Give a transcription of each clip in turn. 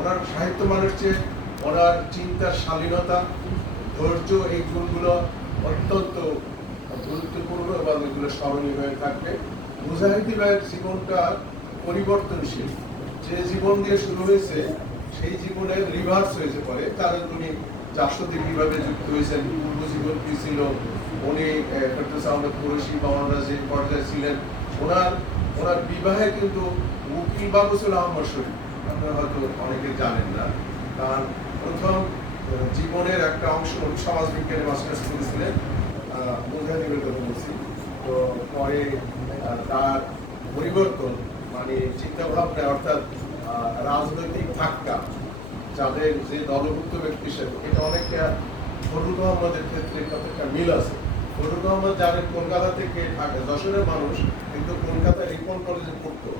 ওনার সাহিত্য মানের চেয়ে ওনার চিন্তার শালীনতা, ধৈর্য, এই গুণগুলো অত্যন্ত গুরুত্বপূর্ণ এবং এগুলো স্মরণীয় হয়ে থাকবে। মুজাহিদি ভাইয়ের জীবনটা পরিবর্তনশীল। যে জীবন দিয়ে শুরু হয়েছে সেই জীবনের রিভার্স হয়েছে পরে, কারণ উনি রাষ্ট্রদিকভাবে যুক্ত হয়েছেন। পূর্ব জীবন কি ছিল, উনি কুরেশি বা ওনারা যে পর্যায়ে ছিলেন, ওনার বিবাহে কিন্তু উকিল বাবু ছিল আহমদ শরীফ, আপনারা হয়তো অনেকে জানেন না। তার প্রথম জীবনের একটা অংশ সমাজ বিজ্ঞানে মাস্টার্স করেছিলেন, মুজাহিদের কথা বলছি। তো পরে তার পরিবর্তন মানে চিন্তা ভাবনা, অর্থাৎ রাজনৈতিক ধাক্কা, যাদের যে দলভুক্ত ব্যক্তি হিসেবে, এটা অনেকটা ফরুক আহমদের ক্ষেত্রে কতটা মিল আছে। ফরুক আহমদ জানেন কলকাতা থেকে থাকে, যশোরের মানুষ, কিন্তু কলকাতা রিপন কলেজে পড়তো।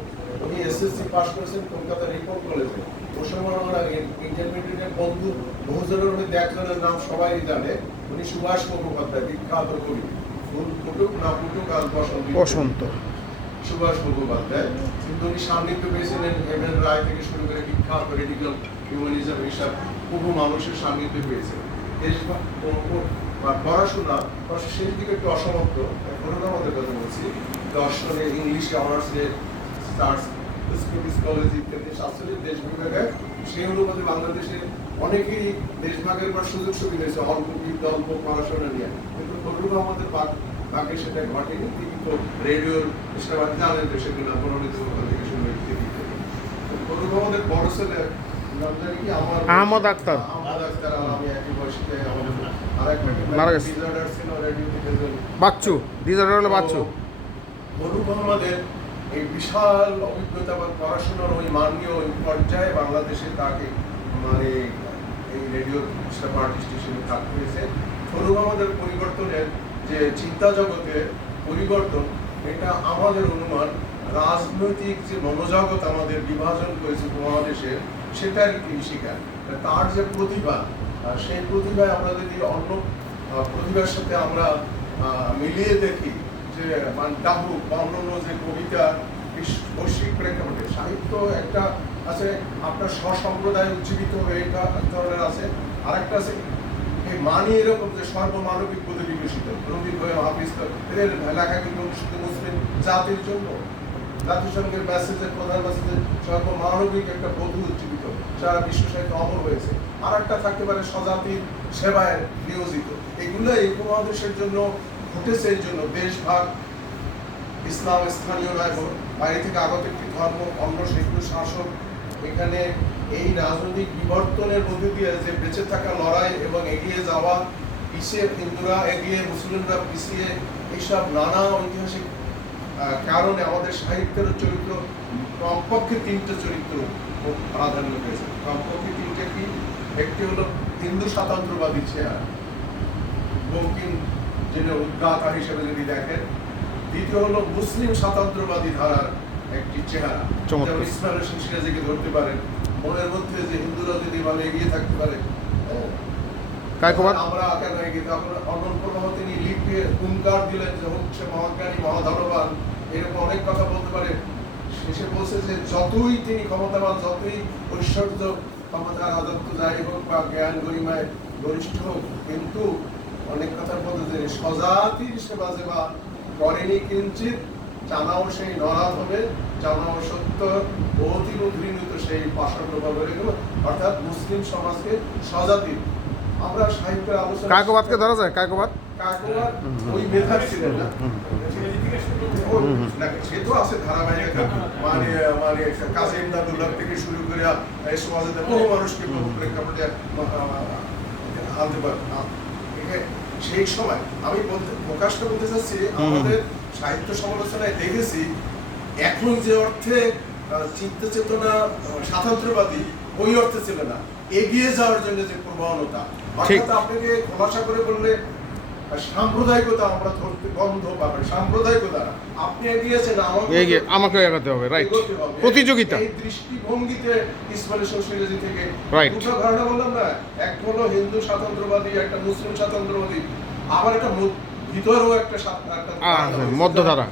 উনি এসএসসি পাস করেছেন কলকাতা রিপন কলেজে। ওই সময় ওনার ইন্টারমিডিয়েটের বন্ধু বহুজনের মধ্যে একজনের নাম সবাই জানে, উনি সুভাষ মুখোপাধ্যায়, বিখ্যাত কবি। ফুটুক না ফুটুক আজ বসন্ত, সুভাষ মুখোপাধ্যায়। কিন্তু উনি সান্নিধ্য পেয়েছিলেন এম এন রায় থেকে শুরু করে বিখ্যাত রেডিক্যাল হিউম্যানিজম এইসব বহু মানুষের সান্নিধ্য পেয়েছিলেন। পড়াশোনা শেষ দিকে একটু অসমাপ্ত, করোনা আমাদের কথা বলছি। দর্শনে, ইংলিশে অনার্সে, কলেজ ইত্যাদি শাস্ত্রীয় দেশ বিভাগে, সেই অনুপাতে বাংলাদেশে অনেকেই দেশভাগের পর সুযোগ সুবিধা হয়েছে অল্প বিদ্যা, অল্প পড়াশোনা নিয়ে, কিন্তু ফজলুর আমাদের আগে সেটা ঘটেনি। তিনি তো রেডিওর ইসলামাবাদ জানেন যে সেগুলো মনোনীত থেকে শুরু ইত্যাদি। ফজলুর আমাদের বড় ছেলে নাম জানি কি, আমার আহমদ আক্তার। আমি একই বয়সে মারা গেছে, বাচ্চু ডিজার্টার হলো বাচ্চু। ফজলুর আমাদের এই বিশাল অভিজ্ঞতা বা পড়াশোনার ওই মাননীয় ওই পর্যায়ে বাংলাদেশে তাকে মানে এই রেডিও আর্টিস্ট হিসেবে থাকতে হয়েছে। ফজলুর আমাদের পরিবর্তনের যে চিন্তা জগতে পরিবর্তন, এটা আমাদের অনুমান রাজনৈতিক যে মনোজগৎ আমাদের বিভাজন করেছে উপমহাদেশে, সেটাই তিনি শিকার। তার যে প্রতিভা, সেই প্রতিভায় আমরা যদি অন্য প্রতিভার সাথে আমরা মিলিয়ে দেখি, যে ডাহু বা অন্যান্য যে কবিতা বৈশ্বিক প্রেক্ষাপটে, সাহিত্য একটা আছে আপনার স্বসম্প্রদায় উজ্জীবিত হয়ে এটা ধরনের আছে, আর একটা আছে এই মানি এরকম যে সর্বমানবিক বোধে বিকশিত। রবি হাফিজ এদের লেখা কিন্তু শুধু মুসলিম জাতির জন্য, জাতিসংঘের মেসেজের প্রধান মেসেজে সর্বমানবিক একটা বোধ উজ্জীবিত, সারা বিশ্ব সাহিত্য অমর হয়েছে। আর একটা থাকতে পারে স্বজাতির সেবায় নিয়োজিত। এগুলো এই উপমহাদেশের জন্য ঘটেছে, এই জন্য দেশভাগ, ইসলাম স্থানীয় নয়, বাইরে থেকে আগত একটি ধর্ম, অন্য সেগুলো শাসক। এখানে এই রাজনৈতিক বিবর্তনের মধ্যে দিয়ে যে বেঁচে থাকা লড়াই এবং এগিয়ে যাওয়া, পিছিয়ে হিন্দুরা এগিয়ে, মুসলিমরা পিছিয়ে, এইসব নানা ঐতিহাসিক কারণে আমাদের সাহিত্যের চরিত্র কমপক্ষে তিনটে চরিত্র প্রাধান্য পেয়েছে। কমপক্ষে তিনটে কি? একটি হলো হিন্দু স্বাতন্ত্র্যবাদী চেহারা, বঙ্কিম যিনি উদ্গাতা হিসেবে যদি দেখেন। দ্বিতীয় হলো মুসলিম স্বাতন্ত্র্যবাদী ধারার একটি চেহারা, যেমন ইসমাইল হোসেন সিরাজীকে ধরতে পারেন, মনের মধ্যে যে হিন্দুরা যদি ভাবে এগিয়ে থাকতে পারে, আমরা কেন এগিয়ে থাকবো। অনন্ত প্রবাহ তিনি লিখে হুঙ্কার দিলেন যে হচ্ছে মহাজ্ঞানী, মহাধনবান, এরকম অনেক কথা বলতে পারে। শেষে বলছে যে যতই তিনি ক্ষমতাবান, যতই ঐশ্বর্য ক্ষমতার রাজত্ব যাই হোক বা জ্ঞান গরিমায় গরিষ্ঠ হোক, কিন্তু অনেক কথার মধ্যে যে স্বজাতির সেবা সেবা করেনি কিঞ্চিত, জানাও সেই নরাধ হবে, জানাও সত্য অতীব ঘৃণিত সেই পাষণ্ড রয়ে গেল। অর্থাৎ মুসলিম সমাজকে স্বজাতির, আমরা সাহিত্যের আলোচনা কায়কোবাদকে ধরা যায়, কায়কোবাদ ওই মেধার ছিলেন না, সে তো আছে ধারাবাহিক, মানে কাজী ইমদাদুল্লাহ থেকে শুরু করে এই সমাজে বহু মানুষকে বহু প্রেক্ষাপটে আনতে পারে। সেই সময় আমি প্রকাশটা বলতে চাচ্ছি, আমাদের সাহিত্য সমালোচনায় দেখেছি এখন যে অর্থে চিন্তা চেতনা স্বাতন্ত্র্যবাদী, ওই অর্থে ছিল না, এগিয়ে যাওয়ার জন্য যে প্রবণতা। অর্থাৎ আপনাকে খোলাসা করে বললে সাম্প্রদায়িকতা আমরা ধরতে বন্ধ পাবেন, সাম্প্রদায়িকতা আপনি এগিয়েছেন, আমাকে এগোতে হবে, রাইট, প্রতিযোগিতা। এই দৃষ্টিভঙ্গিতে ইসমাইল হোসেন সিরাজী থেকে দুটো ধারণা বললাম না, এক হলো হিন্দু স্বাতন্ত্র্যবাদী, একটা মুসলিম স্বাতন্ত্র্যবাদী, আবার একটা ভিতরেও একটা মধ্যধারা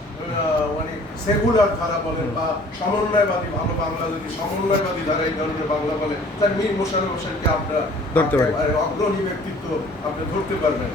মানে সেকুলার ধারা বলেন বা সমন্বয়বাদী ভালো বাংলা যদি সমন্বয়বাদী ধারা এই ধরনের বাংলা বলে তার মীর মোশাররফ হোসেনকে আপনার ধরতে পারি। অগ্রণী ব্যক্তিত্ব আপনি ধরতে পারবেন।